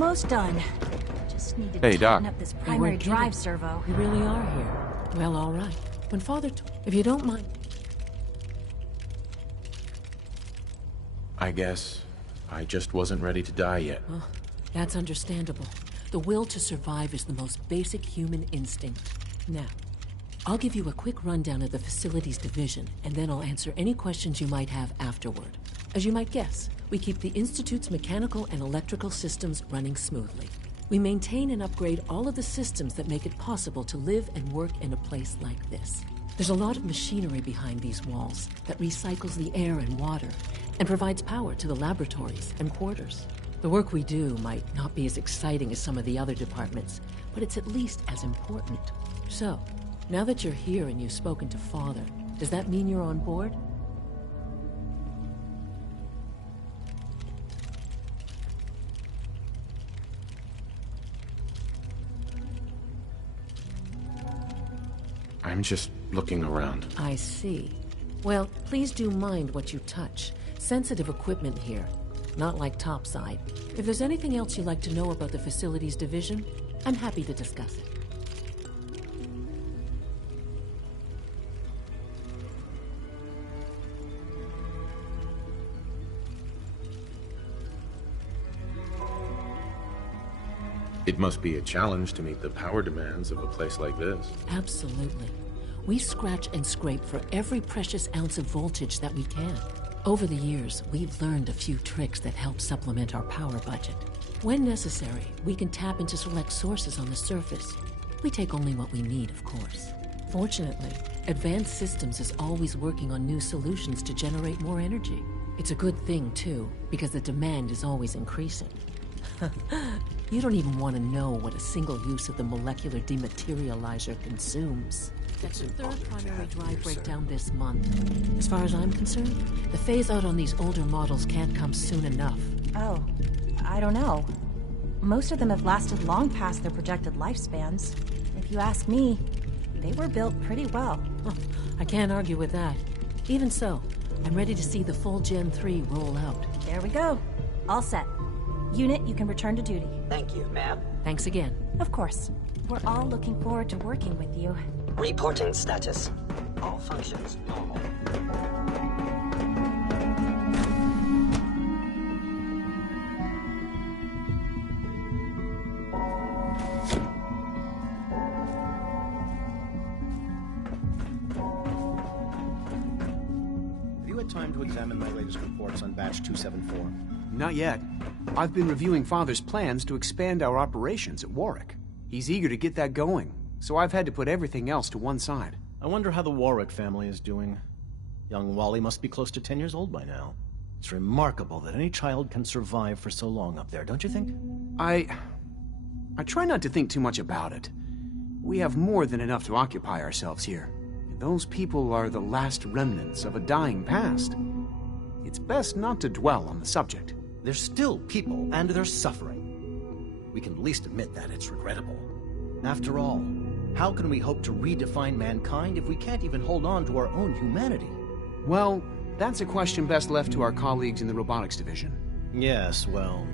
Almost done. Just need to Hey, tighten Doc. up this primary we're drive kidding. servo. We really are here. Well, all right. When Father if you don't mind... I guess I just wasn't ready to die yet. Oh, that's understandable. The will to survive is the most basic human instinct. Now, I'll give you a quick rundown of the facilities division, and then I'll answer any questions you might have afterward. As you might guess, we keep the Institute's mechanical and electrical systems running smoothly. We maintain and upgrade all of the systems that make it possible to live and work in a place like this. There's a lot of machinery behind these walls that recycles the air and water and provides power to the laboratories and quarters. The work we do might not be as exciting as some of the other departments, but it's at least as important. So, now that you're here and you've spoken to Father, does that mean you're on board? I'm just looking around. I see. Well, please do mind what you touch. Sensitive equipment here, not like topside. If there's anything else you'd like to know about the facilities division, I'm happy to discuss it. It must be a challenge to meet the power demands of a place like this. Absolutely. We scratch and scrape for every precious ounce of voltage that we can. Over the years, we've learned a few tricks that help supplement our power budget. When necessary, we can tap into select sources on the surface. We take only what we need, of course. Fortunately, Advanced Systems is always working on new solutions to generate more energy. It's a good thing, too, because the demand is always increasing. You don't even want to know what a single use of the molecular dematerializer consumes. That's the third primary drive breakdown this month. As far as I'm concerned, the phase-out on these older models can't come soon enough. Oh, I don't know. Most of them have lasted long past their projected lifespans. If you ask me, they were built pretty well. I can't argue with that. Even so, I'm ready to see the full Gen 3 roll out. There we go. All set. Unit, you can return to duty. Thank you, ma'am. Thanks again. Of course. We're all looking forward to working with you. Reporting status. All functions normal. Have you had time to examine my latest reports on Batch 274? Not yet. I've been reviewing Father's plans to expand our operations at Warwick. He's eager to get that going, so I've had to put everything else to one side. I wonder how the Warwick family is doing. Young Wally must be close to 10 years old by now. It's remarkable that any child can survive for so long up there, don't you think? I try not to think too much about it. We have more than enough to occupy ourselves here. And those people are the last remnants of a dying past. It's best not to dwell on the subject. They're still people, and they're suffering. We can at least admit that it's regrettable. After all, how can we hope to redefine mankind if we can't even hold on to our own humanity? Well, that's a question best left to our colleagues in the robotics division. Yes, well...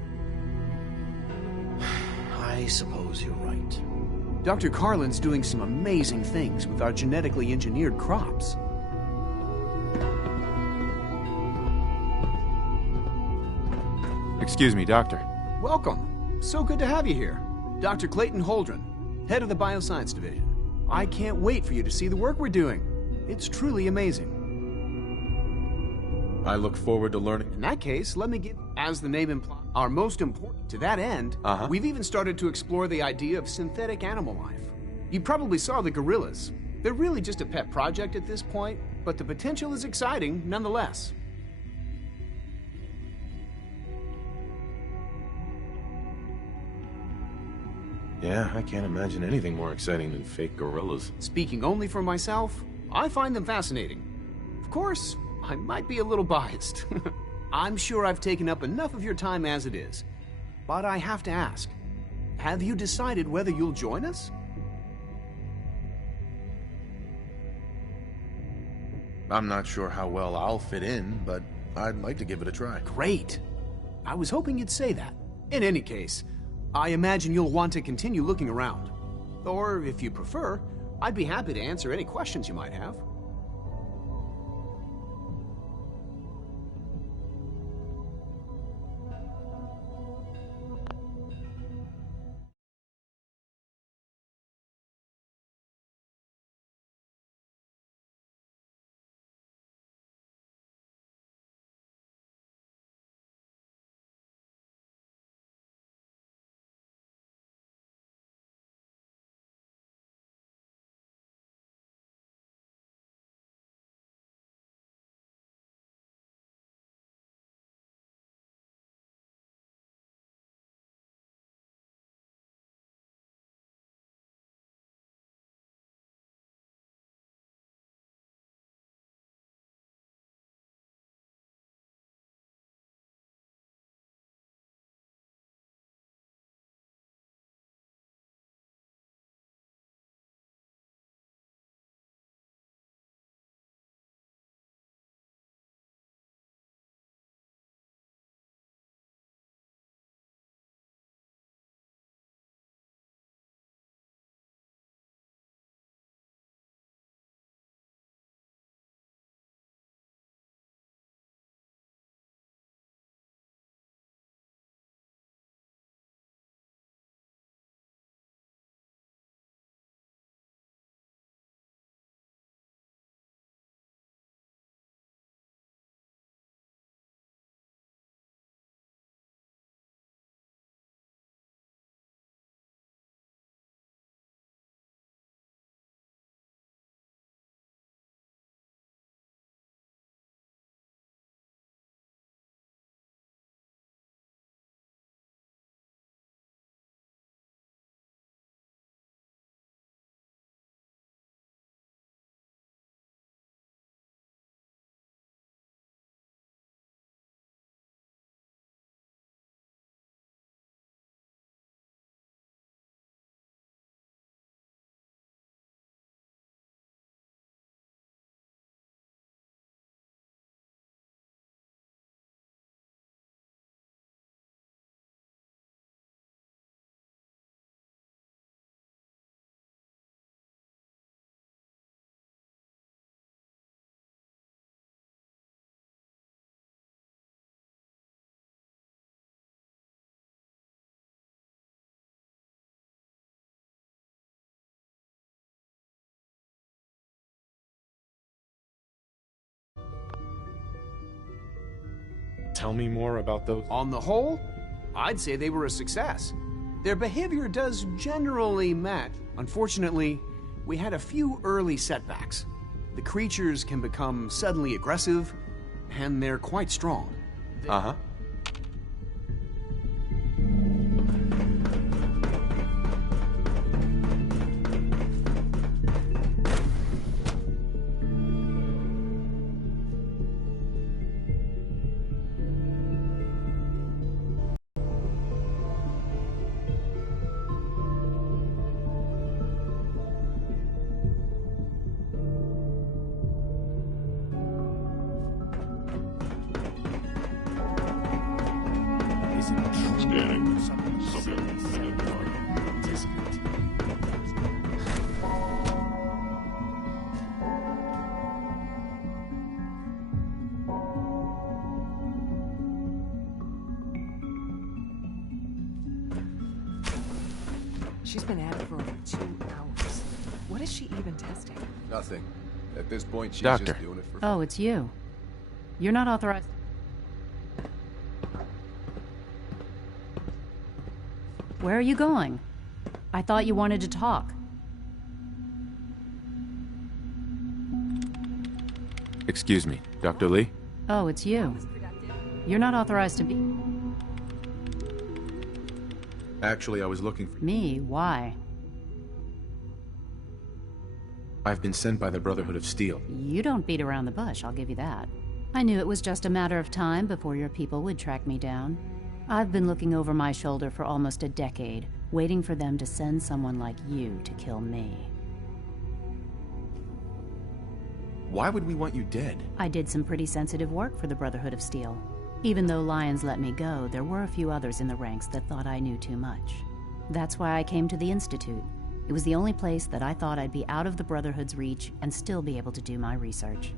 I suppose you're right. Dr. Carlin's doing some amazing things with our genetically engineered crops. Excuse me, Doctor. Welcome. So good to have you here. Dr. Clayton Holdren, head of the Bioscience Division. I can't wait for you to see the work we're doing. It's truly amazing. I look forward to learning. In that case, let me give, as the name implies, our most important. To that end, we've even started to explore the idea of synthetic animal life. You probably saw the gorillas. They're really just a pet project at this point, but the potential is exciting nonetheless. Yeah, I can't imagine anything more exciting than fake gorillas. Speaking only for myself, I find them fascinating. Of course, I might be a little biased. I'm sure I've taken up enough of your time as it is. But I have to ask, have you decided whether you'll join us? I'm not sure how well I'll fit in, but I'd like to give it a try. Great. I was hoping you'd say that. In any case, I imagine you'll want to continue looking around. Or, if you prefer, I'd be happy to answer any questions you might have. Tell me more about those. On the whole, I'd say they were a success. Their behavior does generally match. Unfortunately, we had a few early setbacks. The creatures can become suddenly aggressive, and they're quite strong. Uh-huh. She's been at it for over 2 hours. What is she even testing? Nothing. At this point, she's Doctor. just doing it for Oh, it's you. You're not authorized. Where are you going? I thought you wanted to talk. Excuse me, Dr. Lee? Oh, it's you. You're not authorized to be... Actually, I was looking for... Me? Why? I've been sent by the Brotherhood of Steel. You don't beat around the bush, I'll give you that. I knew it was just a matter of time before your people would track me down. I've been looking over my shoulder for almost a decade, waiting for them to send someone like you to kill me. Why would we want you dead? I did some pretty sensitive work for the Brotherhood of Steel. Even though Lyons let me go, there were a few others in the ranks that thought I knew too much. That's why I came to the Institute. It was the only place that I thought I'd be out of the Brotherhood's reach and still be able to do my research.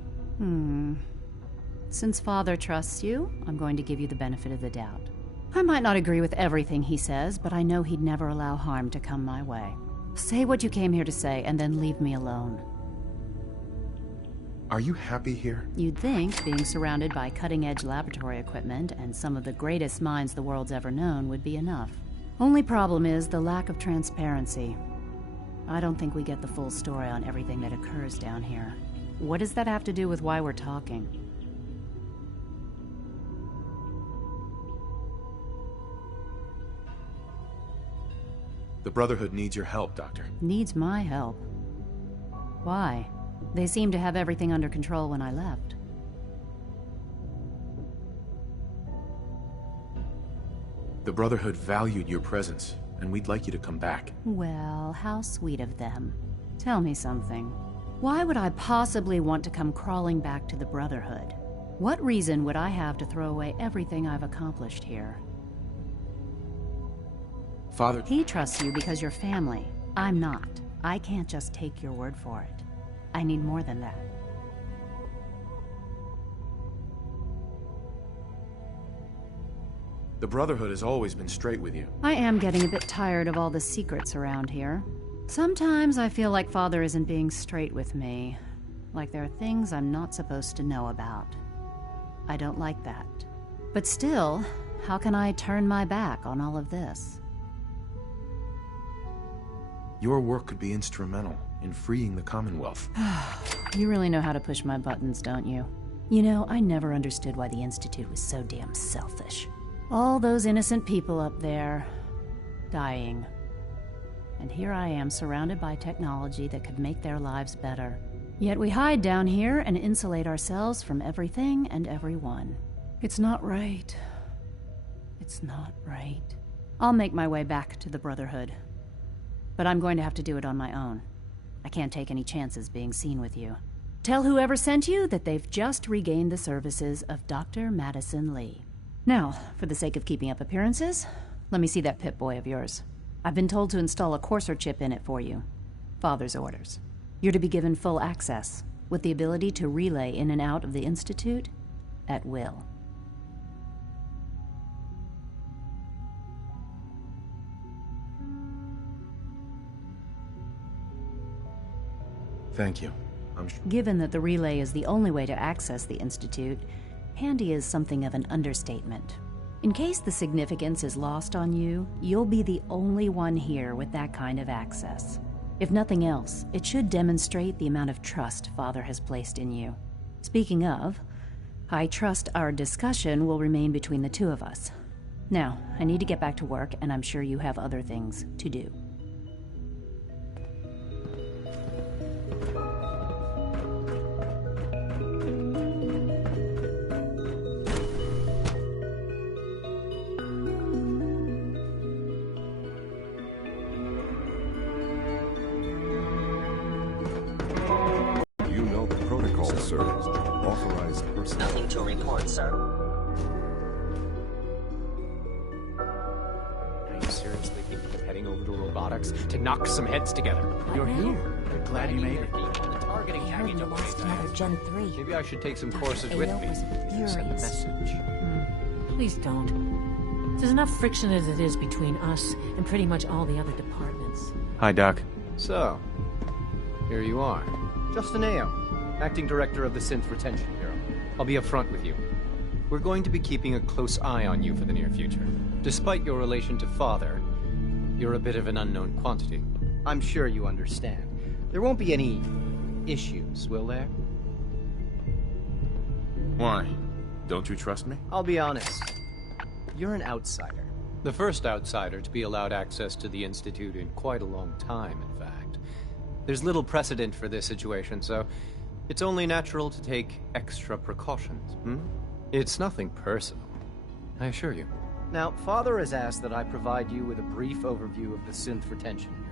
Since Father trusts you, I'm going to give you the benefit of the doubt. I might not agree with everything he says, but I know he'd never allow harm to come my way. Say what you came here to say, and then leave me alone. Are you happy here? You'd think being surrounded by cutting-edge laboratory equipment and some of the greatest minds the world's ever known would be enough. Only problem is the lack of transparency. I don't think we get the full story on everything that occurs down here. What does that have to do with why we're talking? The Brotherhood needs your help, Doctor. Needs my help? Why? They seemed to have everything under control when I left. The Brotherhood valued your presence, and we'd like you to come back. Well, how sweet of them. Tell me something. Why would I possibly want to come crawling back to the Brotherhood? What reason would I have to throw away everything I've accomplished here? Father... He trusts you because you're family. I'm not. I can't just take your word for it. I need more than that. The Brotherhood has always been straight with you. I am getting a bit tired of all the secrets around here. Sometimes I feel like Father isn't being straight with me. Like there are things I'm not supposed to know about. I don't like that. But still, how can I turn my back on all of this? Your work could be instrumental in freeing the Commonwealth. You really know how to push my buttons, don't you? You know, I never understood why the Institute was so damn selfish. All those innocent people up there, dying. And here I am surrounded by technology that could make their lives better. Yet we hide down here and insulate ourselves from everything and everyone. It's not right. It's not right. I'll make my way back to the Brotherhood. But I'm going to have to do it on my own. I can't take any chances being seen with you. Tell whoever sent you that they've just regained the services of Dr. Madison Lee. Now, for the sake of keeping up appearances, let me see that Pip-Boy of yours. I've been told to install a courser chip in it for you. Father's orders. You're to be given full access, with the ability to relay in and out of the Institute at will. Thank you. Given that the relay is the only way to access the Institute, handy is something of an understatement. In case the significance is lost on you, you'll be the only one here with that kind of access. If nothing else, it should demonstrate the amount of trust Father has placed in you. Speaking of, I trust our discussion will remain between the two of us. Now, I need to get back to work, and I'm sure you have other things to do. Sir. Authorized person. Nothing to report, sir. Are you seriously thinking of heading over to robotics to knock some heads together? You're here. We're glad you made it. The targeting I heard package you over lost there. another Gen 3. Maybe I should take some Dr. courses with Ayo me. was Send a furious. message. Please don't. There's enough friction as it is between us and pretty much all the other departments. Hi, Doc. So, here you are. Justin Ayo, Acting Director of the Synth Retention Bureau. I'll be upfront with you. We're going to be keeping a close eye on you for the near future. Despite your relation to Father, you're a bit of an unknown quantity. I'm sure you understand. There won't be any issues, will there? Why? Don't you trust me? I'll be honest. You're an outsider. The first outsider to be allowed access to the Institute in quite a long time, in fact. There's little precedent for this situation, so it's only natural to take extra precautions, It's nothing personal, I assure you. Now, Father has asked that I provide you with a brief overview of the Synth Retention Bureau.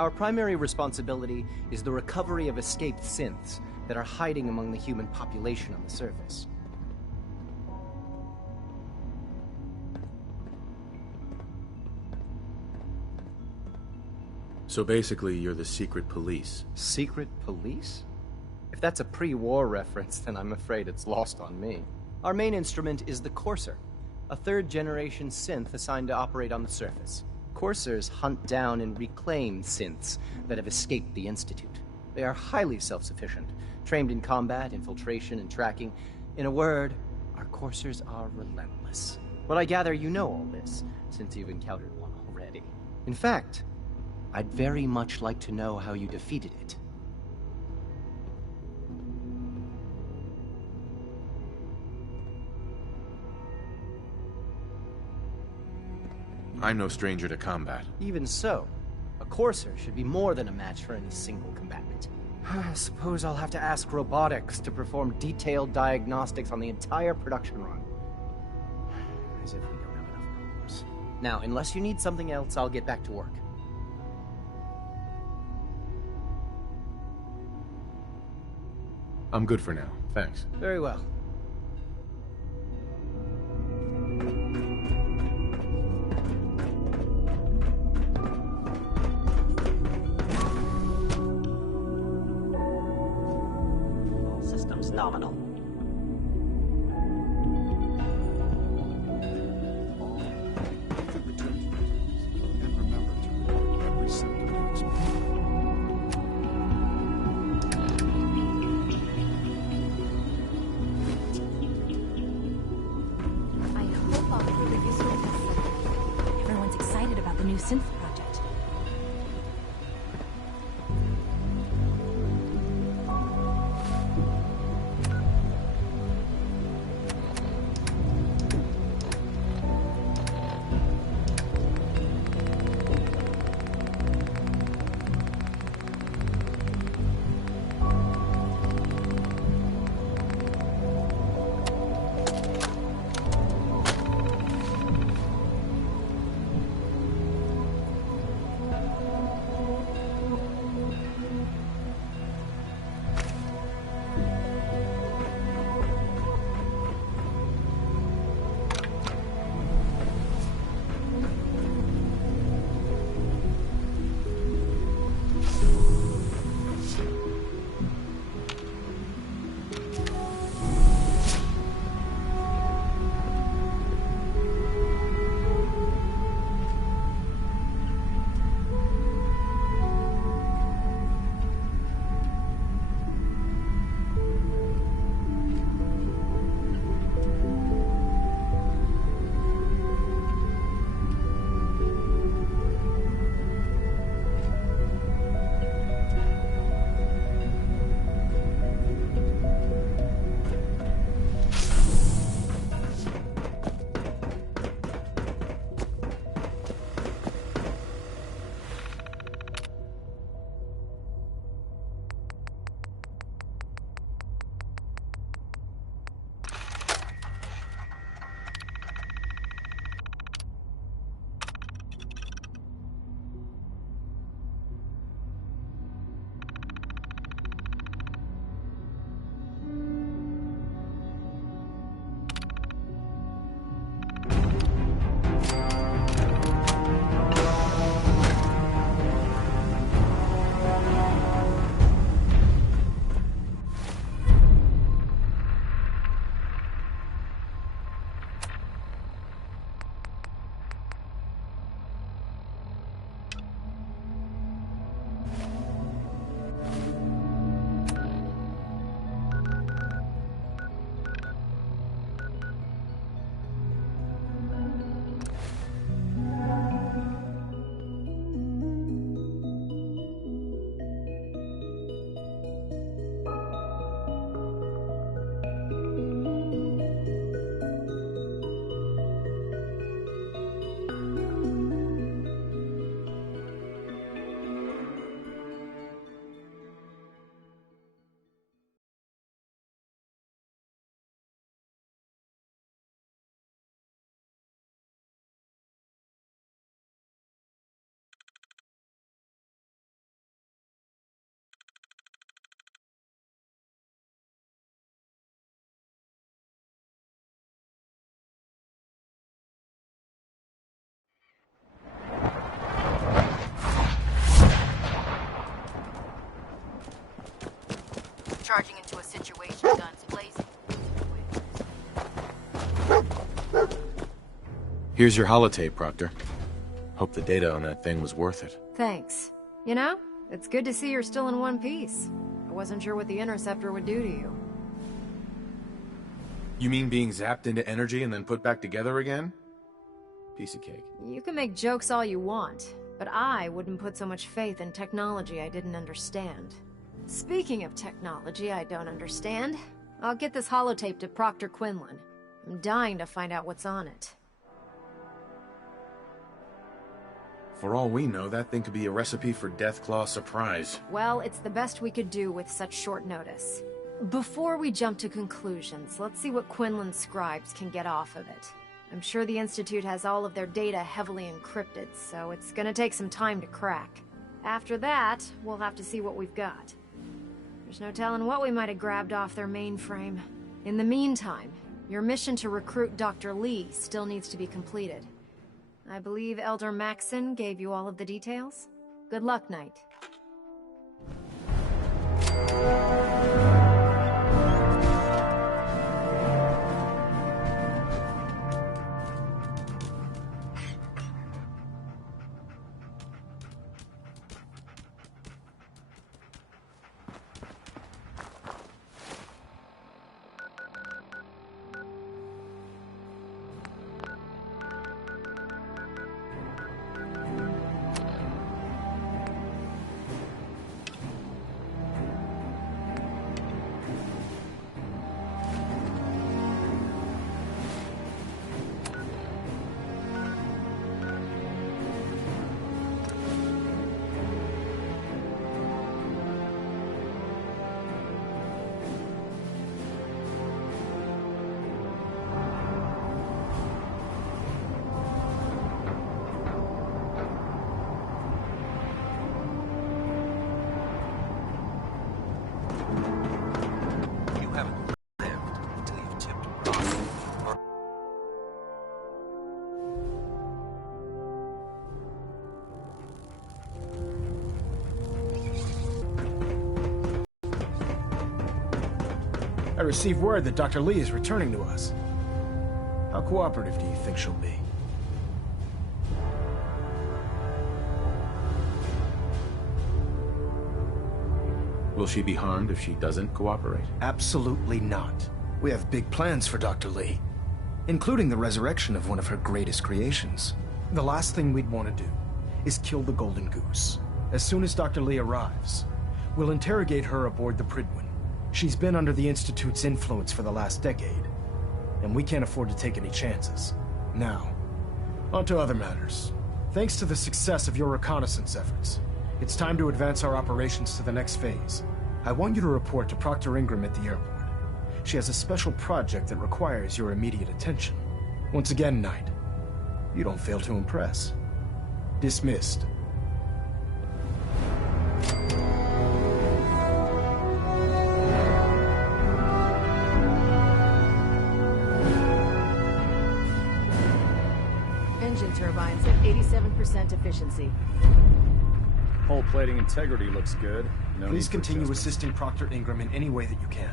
Our primary responsibility is the recovery of escaped synths that are hiding among the human population on the surface. So basically, you're the secret police. Secret police? If that's a pre-war reference, then I'm afraid it's lost on me. Our main instrument is the Courser, a third-generation synth assigned to operate on the surface. Coursers hunt down and reclaim synths that have escaped the Institute. They are highly self-sufficient, trained in combat, infiltration, and tracking. In a word, our Coursers are relentless. But I gather you know all this, since you've encountered one already. In fact, I'd very much like to know how you defeated it. I'm no stranger to combat. Even so, a Courser should be more than a match for any single combatant. I suppose I'll have to ask robotics to perform detailed diagnostics on the entire production run. As if we don't have enough problems. Now, unless you need something else, I'll get back to work. I'm good for now, thanks. Very well. Systems nominal. And remember to record every symptom you experience. I hope I'll prove it useful. Everyone's excited about the new synth project. Charging into a situation, guns blazing. Here's your holotape, Proctor. Hope the data on that thing was worth it. Thanks. You know, it's good to see you're still in one piece. I wasn't sure what the interceptor would do to you. You mean being zapped into energy and then put back together again? Piece of cake. You can make jokes all you want, but I wouldn't put so much faith in technology I didn't understand. Speaking of technology I don't understand, I'll get this holotape to Proctor Quinlan. I'm dying to find out what's on it. For all we know, that thing could be a recipe for Deathclaw surprise. Well, it's the best we could do with such short notice. Before we jump to conclusions, let's see what Quinlan's scribes can get off of it. I'm sure the Institute has all of their data heavily encrypted, so it's gonna take some time to crack. After that, we'll have to see what we've got. There's no telling what we might have grabbed off their mainframe. In the meantime, your mission to recruit Dr. Lee still needs to be completed. I believe Elder Maxson gave you all of the details? Good luck, Knight. I received word that Dr. Lee is returning to us. How cooperative do you think she'll be? Will she be harmed if she doesn't cooperate? Absolutely not. We have big plans for Dr. Lee, including the resurrection of one of her greatest creations. The last thing we'd want to do is kill the Golden Goose. As soon as Dr. Lee arrives, we'll interrogate her aboard the Prydwen. She's been under the Institute's influence for the last decade, and we can't afford to take any chances. Now, on to other matters. Thanks to the success of your reconnaissance efforts, it's time to advance our operations to the next phase. I want you to report to Proctor Ingram at the airport. She has a special project that requires your immediate attention. Once again, Knight, you don't fail to impress. Dismissed. Engine turbines at 87% efficiency. Hull plating integrity looks good. No Please continue assisting Proctor Ingram in any way that you can.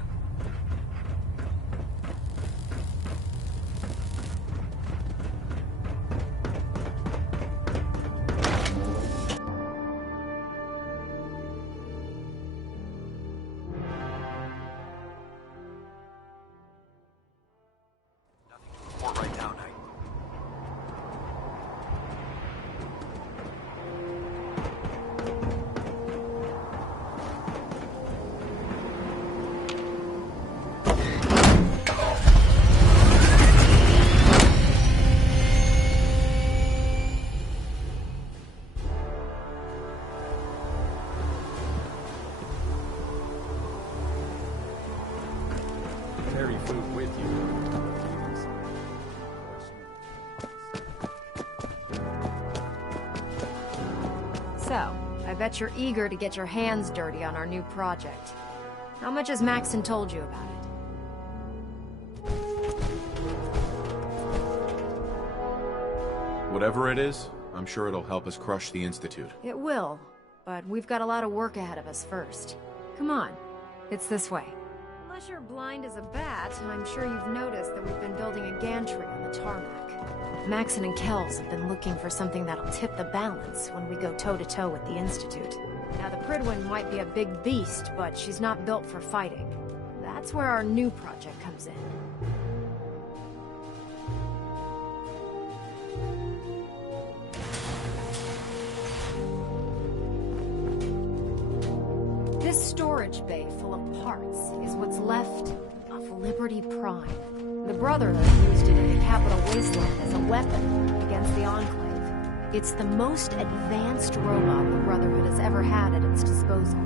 Carry food with you. So, I bet you're eager to get your hands dirty on our new project. How much has Maxson told you about it? Whatever it is, I'm sure it'll help us crush the Institute. It will, but we've got a lot of work ahead of us first. Come on, It's this way. Unless you're blind as a bat, I'm sure you've noticed that we've been building a gantry on the tarmac. Maxon and Kells have been looking for something that'll tip the balance when we go toe-to-toe with the Institute. Now, the Prydwen might be a big beast, but she's not built for fighting. That's where our new project comes in. This storage bay full of parts is what's left of Liberty Prime. The Brotherhood used it in the Capital Wasteland as a weapon against the Enclave. It's the most advanced robot the Brotherhood has ever had at its disposal.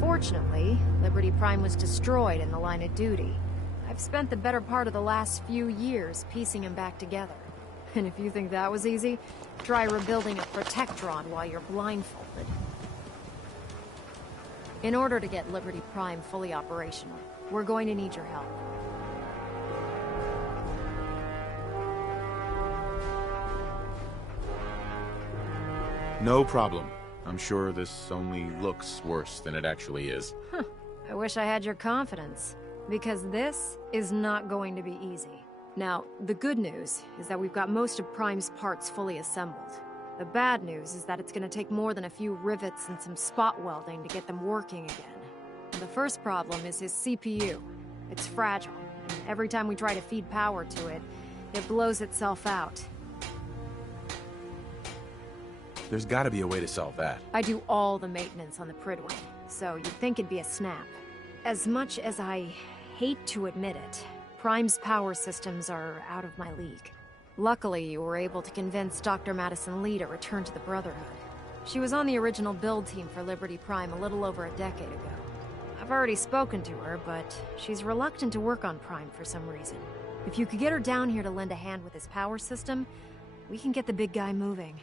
Fortunately, Liberty Prime was destroyed in the line of duty. I've spent the better part of the last few years piecing him back together. And if you think that was easy, try rebuilding a Protectron while you're blindfolded. In order to get Liberty Prime fully operational, we're going to need your help. No problem. I'm sure this only looks worse than it actually is. Huh. I wish I had your confidence, because this is not going to be easy. Now, the good news is that we've got most of Prime's parts fully assembled. The bad news is that it's going to take more than a few rivets and some spot welding to get them working again. The first problem is his CPU. It's fragile, and every time we try to feed power to it, it blows itself out. There's gotta be a way to solve that. I do all the maintenance on the Prydwen, so you'd think it'd be a snap. As much as I hate to admit it, Prime's power systems are out of my league. Luckily, you were able to convince Dr. Madison Lee to return to the Brotherhood. She was on the original build team for Liberty Prime a little over a decade ago. I've already spoken to her, but she's reluctant to work on Prime for some reason. If you could get her down here to lend a hand with his power system, we can get the big guy moving.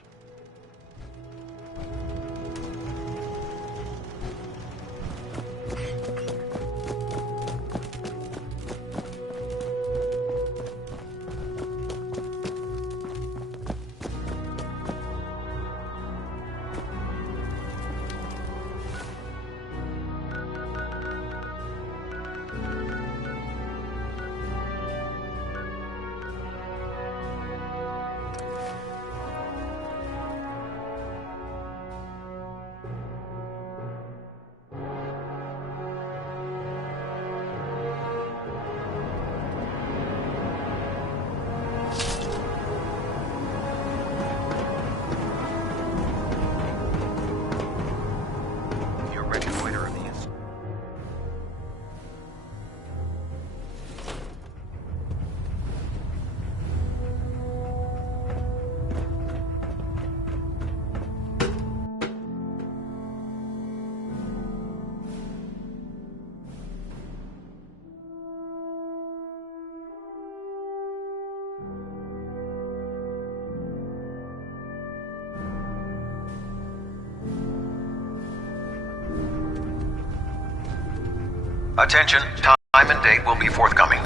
Attention, time and date will be forthcoming.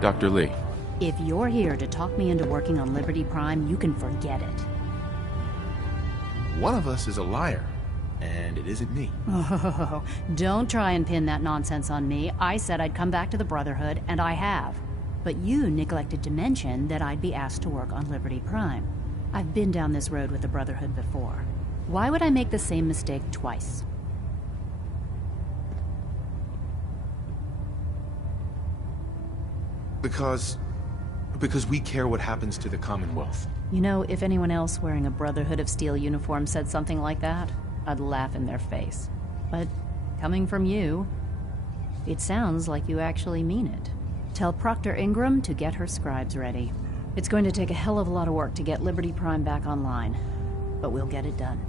Dr. Lee. If you're here to talk me into working on Liberty Prime, you can forget it. One of us is a liar, and it isn't me. Oh, don't try and pin that nonsense on me. I said I'd come back to the Brotherhood, and I have. But you neglected to mention that I'd be asked to work on Liberty Prime. I've been down this road with the Brotherhood before. Why would I make the same mistake twice? Because we care what happens to the Commonwealth. You know, if anyone else wearing a Brotherhood of Steel uniform said something like that, I'd laugh in their face. But coming from you, it sounds like you actually mean it. Tell Proctor Ingram to get her scribes ready. It's going to take a hell of a lot of work to get Liberty Prime back online, but we'll get it done.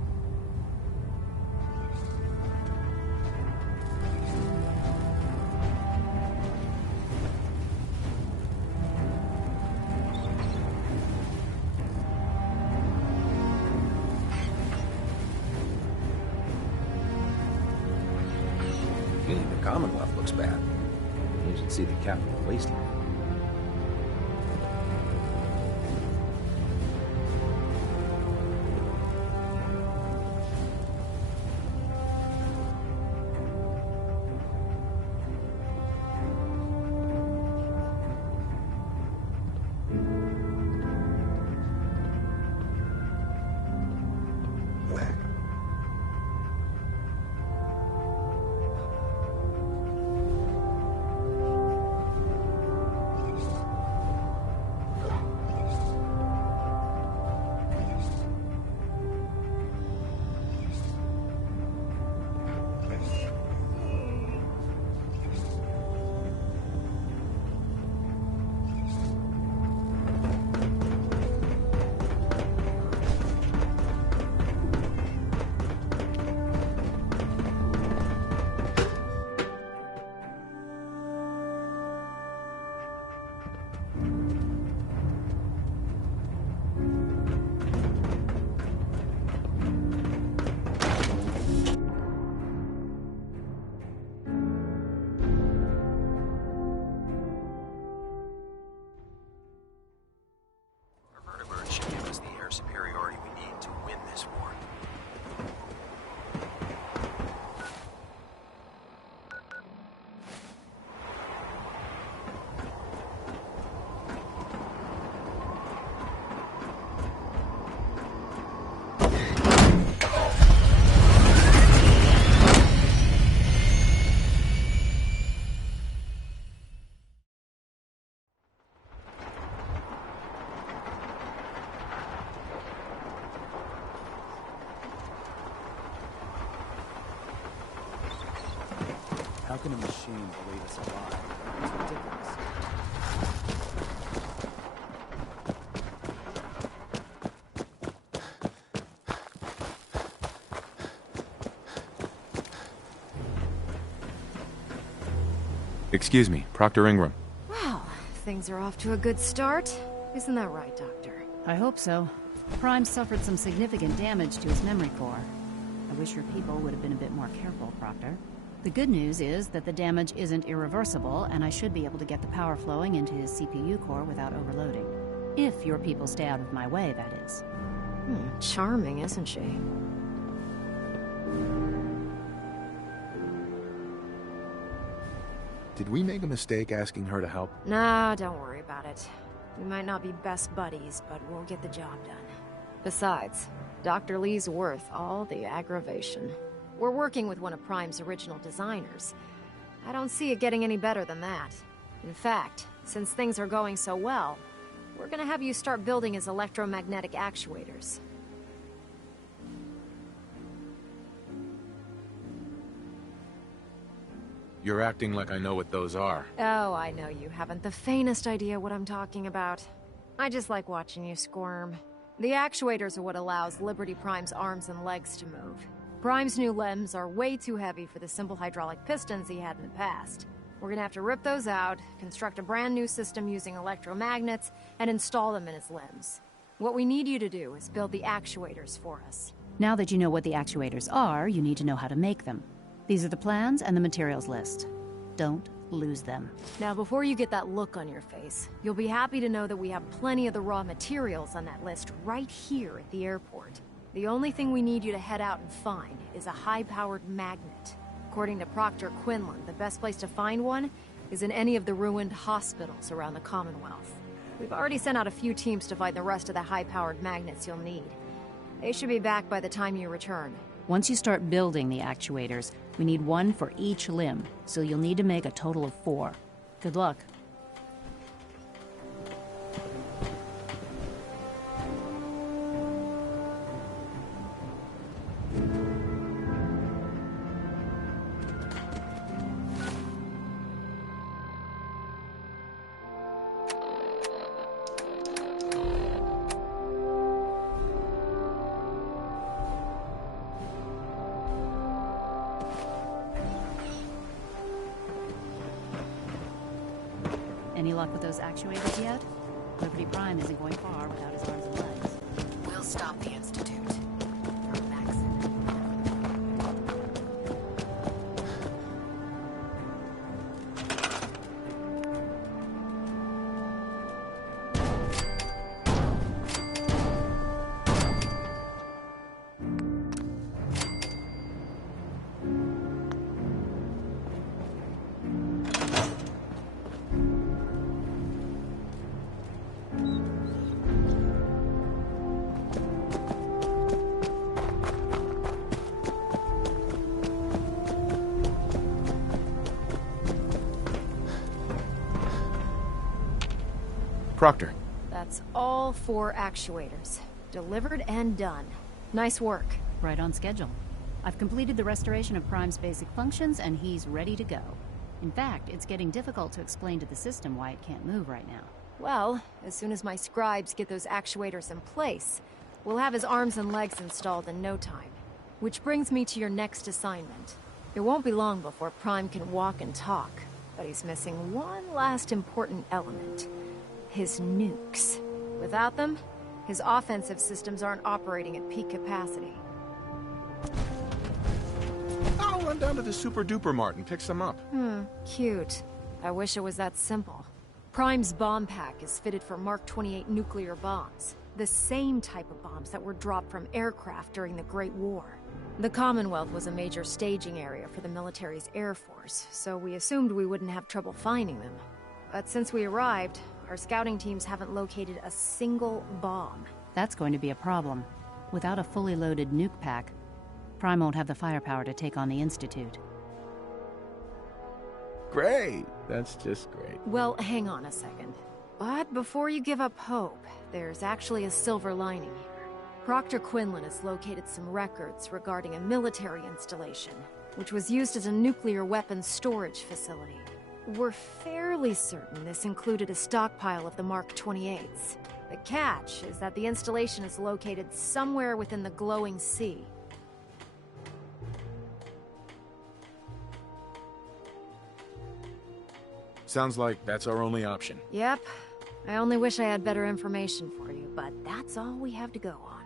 The Commonwealth looks bad. You should see the Capital Wasteland. How can a machine believe us alive? It's ridiculous. Excuse me, Proctor Ingram. Well, things are off to a good start. Isn't that right, Doctor? I hope so. Prime suffered some significant damage to his memory core. I wish your people would have been a bit more careful, Proctor. The good news is that the damage isn't irreversible, and I should be able to get the power flowing into his CPU core without overloading. If your people stay out of my way, that is. Charming, isn't she? Did we make a mistake asking her to help? Nah, don't worry about it. We might not be best buddies, but we'll get the job done. Besides, Dr. Lee's worth all the aggravation. We're working with one of Prime's original designers. I don't see it getting any better than that. In fact, since things are going so well, we're gonna have you start building his electromagnetic actuators. You're acting like I know what those are. Oh, I know you haven't the faintest idea what I'm talking about. I just like watching you squirm. The actuators are what allows Liberty Prime's arms and legs to move. Prime's new limbs are way too heavy for the simple hydraulic pistons he had in the past. We're gonna have to rip those out, construct a brand new system using electromagnets, and install them in his limbs. What we need you to do is build the actuators for us. Now that you know what the actuators are, you need to know how to make them. These are the plans and the materials list. Don't lose them. Now, before you get that look on your face, you'll be happy to know that we have plenty of the raw materials on that list right here at the airport. The only thing we need you to head out and find is a high-powered magnet. According to Proctor Quinlan, the best place to find one is in any of the ruined hospitals around the Commonwealth. We've already sent out a few teams to find the rest of the high-powered magnets you'll need. They should be back by the time you return. Once you start building the actuators, we need one for each limb, so you'll need to make a total of 4. Good luck. Any luck with those actuators yet? Liberty Prime isn't going far without his arms and legs. We'll stop the Institute. From Maxon. Proctor. That's all 4 actuators. Delivered and done. Nice work. Right on schedule. I've completed the restoration of Prime's basic functions, and he's ready to go. In fact, it's getting difficult to explain to the system why it can't move right now. Well, as soon as my scribes get those actuators in place, we'll have his arms and legs installed in no time. Which brings me to your next assignment. It won't be long before Prime can walk and talk, but he's missing one last important element. His nukes. Without them, his offensive systems aren't operating at peak capacity. I'll run down to the Super Duper Mart and pick some up. Cute. I wish it was that simple. Prime's bomb pack is fitted for Mark 28 nuclear bombs. The same type of bombs that were dropped from aircraft during the Great War. The Commonwealth was a major staging area for the military's Air Force, so we assumed we wouldn't have trouble finding them. But since we arrived, our scouting teams haven't located a single bomb. That's going to be a problem. Without a fully loaded nuke pack, Prime won't have the firepower to take on the Institute. Great. That's just great. Well, hang on a second. But before you give up hope, there's actually a silver lining here. Proctor Quinlan has located some records regarding a military installation. which was used as a nuclear weapons storage facility. We're fairly certain this included a stockpile of the Mark 28s. The catch is that the installation is located somewhere within the glowing sea. Sounds like that's our only option. Yep. I only wish I had better information for you, but that's all we have to go on.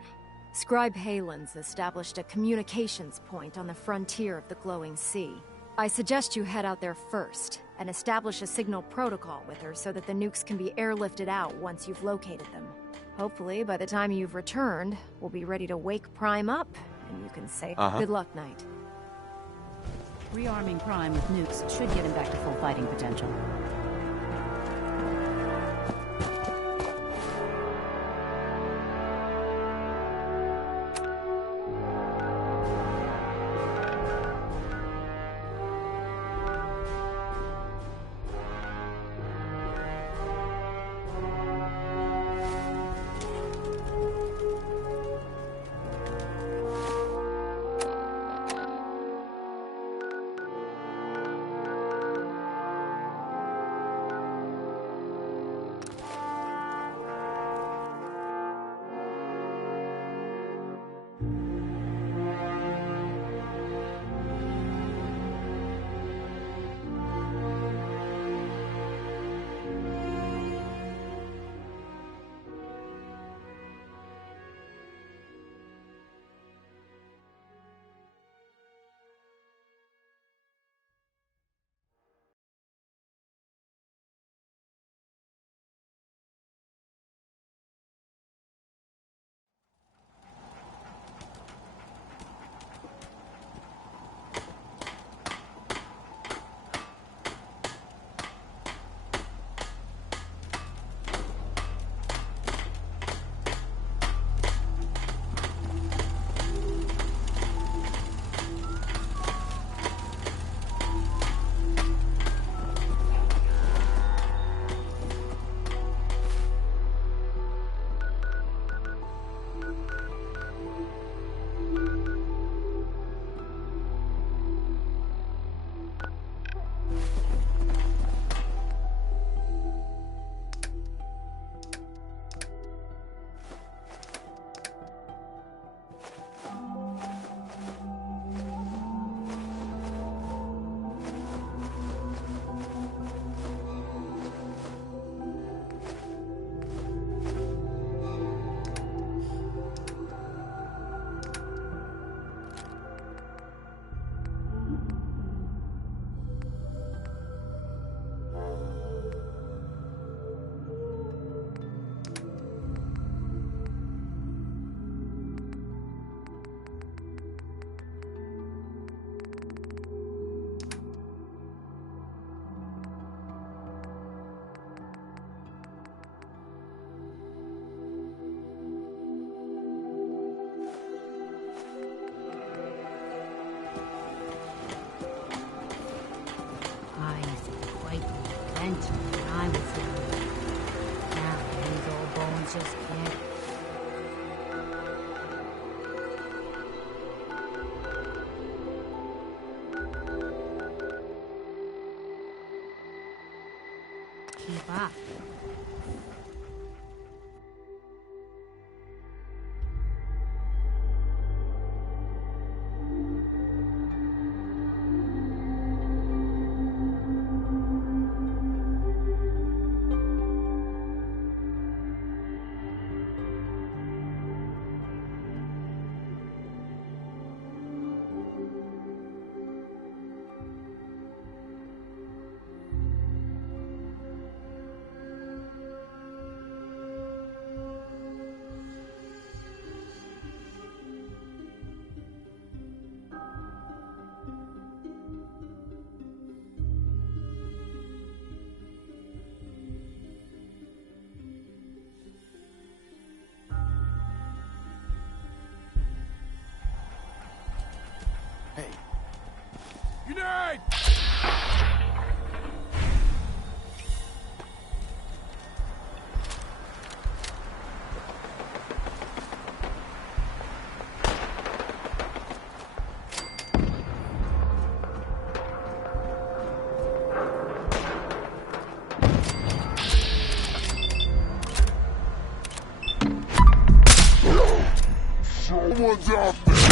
Scribe Halen's established a communications point on the frontier of the glowing sea. I suggest you head out there first, and establish a signal protocol with her so that the nukes can be airlifted out once you've located them. Hopefully, by the time you've returned, we'll be ready to wake Prime up, and you can say good luck, Knight. Rearming Prime with nukes should get him back to full fighting potential. When I was young. Now these old bones just can't. Keep up. Unite! Stop it!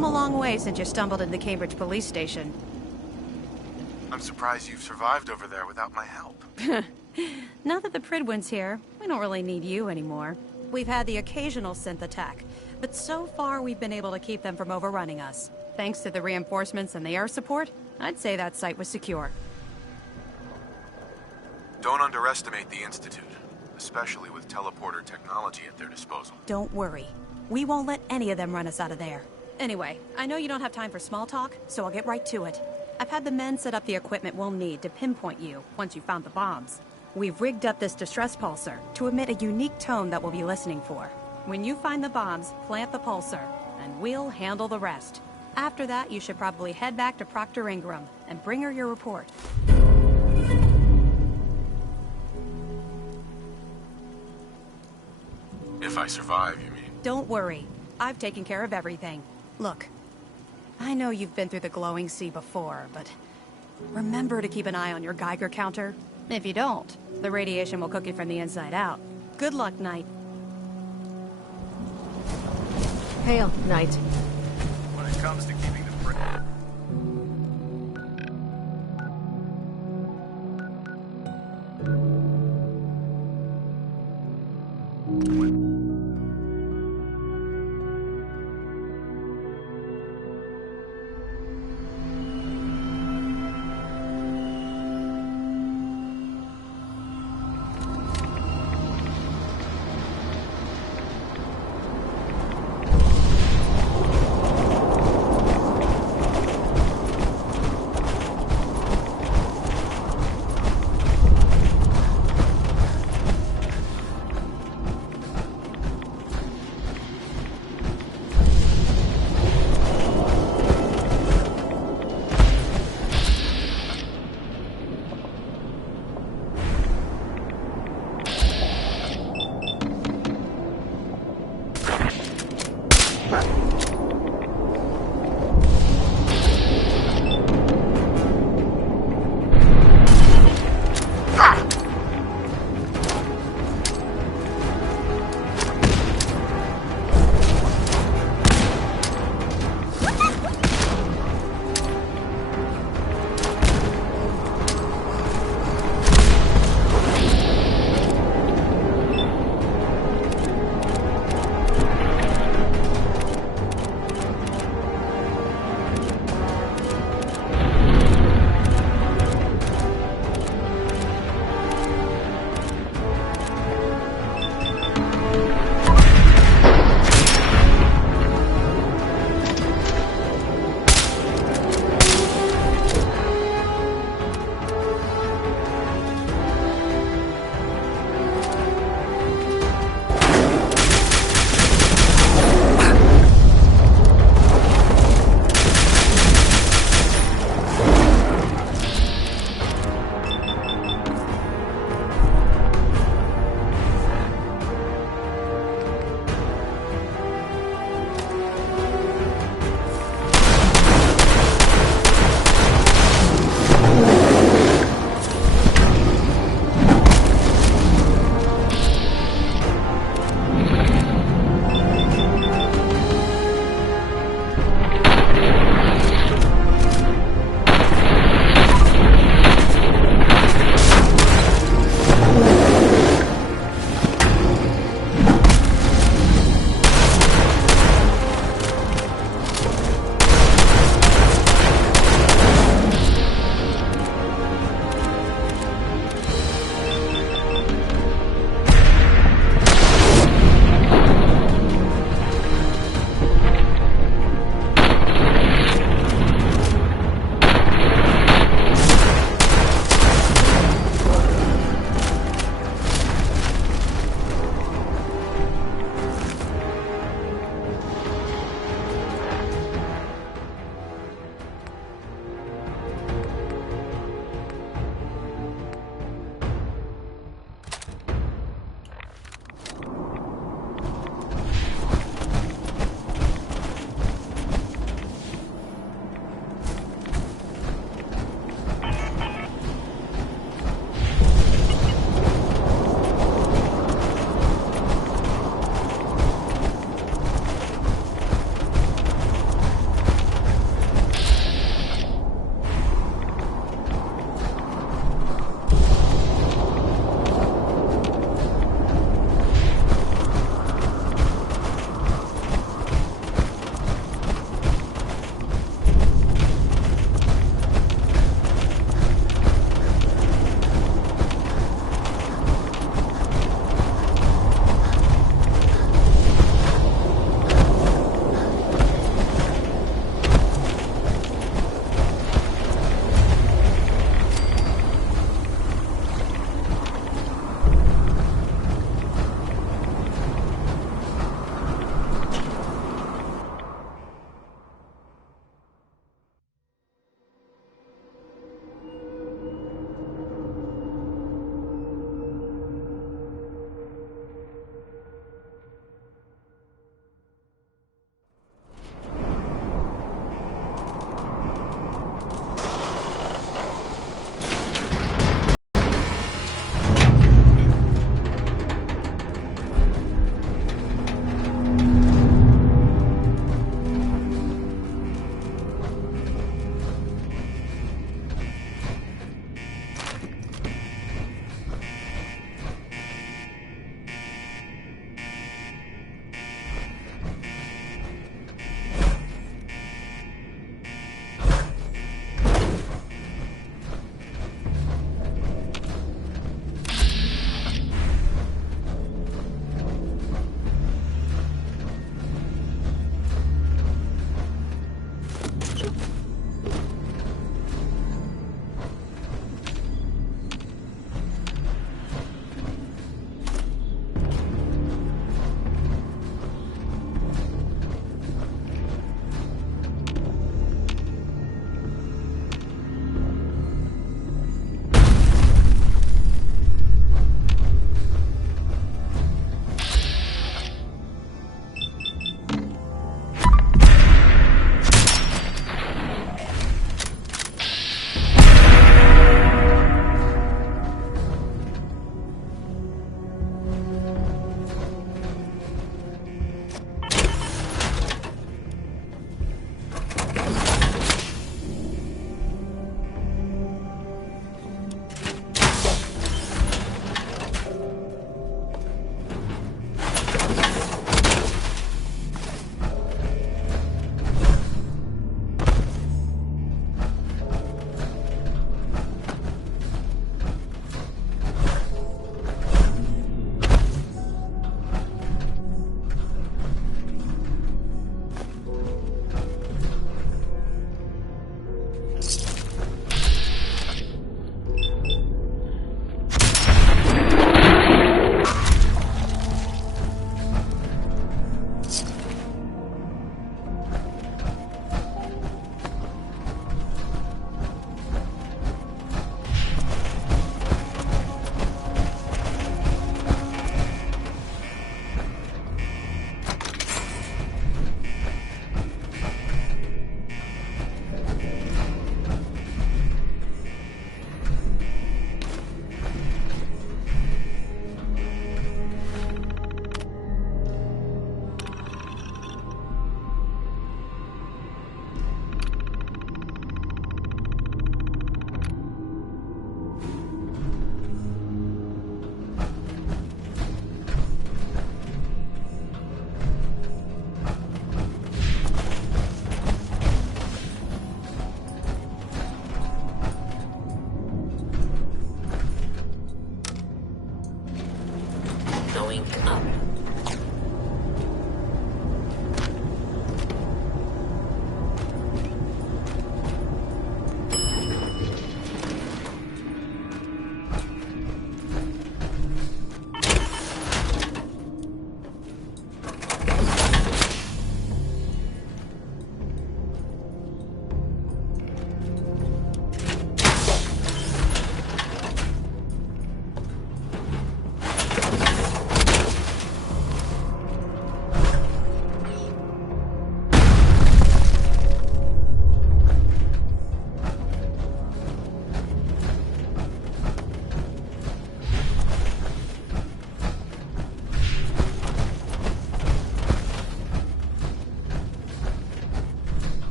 come a long way since you stumbled into the Cambridge police station. I'm surprised you've survived over there without my help. Now that the Pridwin's here, we don't really need you anymore. We've had the occasional synth attack, but so far we've been able to keep them from overrunning us. Thanks to the reinforcements and the air support, I'd say that site was secure. Don't underestimate the Institute, especially with teleporter technology at their disposal. Don't worry. We won't let any of them run us out of there. Anyway, I know you don't have time for small talk, so I'll get right to it. I've had the men set up the equipment we'll need to pinpoint you once you've found the bombs. We've rigged up this distress pulsar to emit a unique tone that we'll be listening for. When you find the bombs, plant the pulsar, and we'll handle the rest. After that, you should probably head back to Proctor Ingram and bring her your report. If I survive, you mean? Don't worry. I've taken care of everything. Look, I know you've been through the glowing sea before, but remember to keep an eye on your Geiger counter. If you don't, the radiation will cook you from the inside out. Good luck, Knight. Hail, Knight. When it comes to keeping the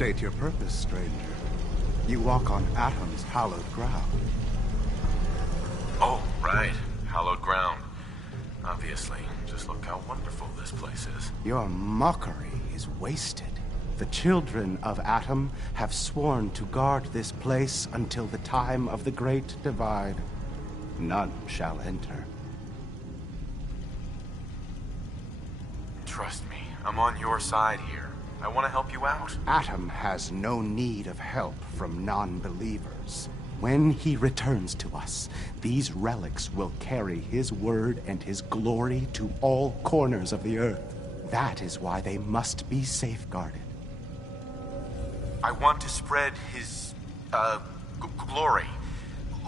State your purpose, stranger. You walk on Atom's hallowed ground. Oh, right. Hallowed ground. Obviously. Just look how wonderful this place is. Your mockery is wasted. The children of Atom have sworn to guard this place until the time of the Great Divide. None shall enter. Trust me, I'm on your side here. I want to help you out. Atom has no need of help from non-believers. When he returns to us, these relics will carry his word and his glory to all corners of the earth. That is why they must be safeguarded. I want to spread his, glory.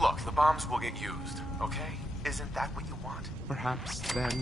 Look, the bombs will get used, okay? Isn't that what you want? Perhaps then